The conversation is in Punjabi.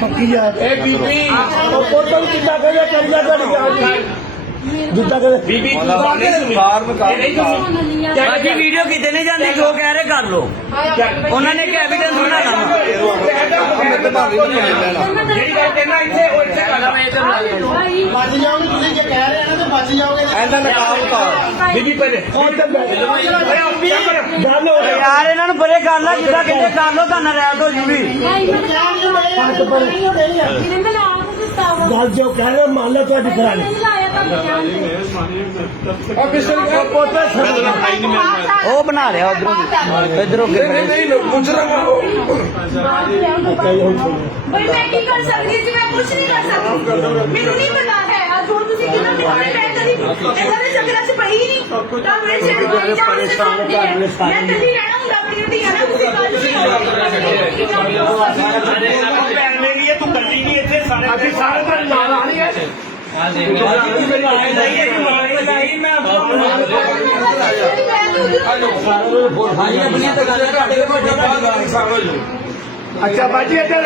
ਪੱਕੀ ਆ ਇਹ ਬੀਬੀ ਪੁੱਤ ਕਿੱਦਾਂ ਕਹਿੰਦਾ ਚੱਲਦਾ ਤੁਹਾਡੀ ਜਿੱਦਾਂ ਕਿ ਬੀਬੀ ਬਾਕੀ ਵੀਡੀਓ ਕਿਤੇ ਨਹੀਂ ਜਾਂਦੀ ਜੋ ਕਹਿ ਰਹੇ ਕਰ ਲੋ ਉਹਨਾਂ ਨੇ ਕਿ ਐਵੀਡੈਂਸ ਬਣਾਣਾ ਜਿਹੜੀ ਗੱਲ ਕਹਿਣਾ ਇੱਥੇ ਉਹ ਇੱਥੇ ਕਰਨਾ ਬਚ ਜਾਓਗੇ ਤੁਸੀਂ ਜੇ ਕਹਿ ਰਹੇ ਆ ਨਾ ਤੇ ਬਚ ਜਾਓਗੇ ਐਂਦਾ ਨਕਾਬ ਉਤਾਰ ਬੀਬੀ ਪਹਿਲੇ ਗੱਲ ਹੋ ਗਈ ਯਾਰ ਇਹਨਾਂ ਨੂੰ ਪਰੇ ਕਰ ਲੈ ਜਿੱਦਾਂ ਕਹਿੰਦੇ ਕਰ ਲੋ ਤਾਂ ਨਰਾਇਤ ਹੋ ਜੂਗੀ ਗੱਲ ਜੋ ਕਹਿ ਰਹੇ ਮੰਨ ਲਓ ਤੁਹਾਡੀ ਗੱਲ ਉਹ ਬਣਾ ਲਿਆ ਉਧਰੋਂ ਨਹੀਂ ਗੁਜਰਾਂਗਾ ਬਈ ਮੈਂ ਕੀ ਕਰ ਸਕਦੀ ਜੀ ਮੈਂ ਕੁਝ ਨਹੀਂ ਕਰ ਸਕਦੀ ਮੈਨੂੰ ਨਹੀਂ ਪਤਾ ਹੈ ਅੱਜ ਹੁਣ ਤੁਸੀਂ ਕਿੰਨਾ ਨਿਕਾਲੇ ਮੈਂ ਕਦੀ ਇਹਨਾਂ ਦੇ ਚੱਕਰਾਂ 'ਚ ਪਈ ਨਹੀਂ ਤਾਂ ਮੈਂ ਛੇੜ ਗਈ ਮੈਂ ਕਦੀ ਰਹਿਣਾ ਹੁੰਦਾ ਆਪਣੀ ਧੀਆਂ ਨਾਲ ਤੁਸੀਂ ਭੈਣ ਮੇਰੀ ਤੂੰ ਕੱਲੀ ਨਹੀਂ ਇੱਥੇ ਸਾਰੇ ਅਸੀਂ ਸਾਰੇ ਤਾਂ ਨਾਲ ਆ ਰਹੀ ਹੈ ਅੱਛਾ ਬਾਜੀ ਇੱਧਰ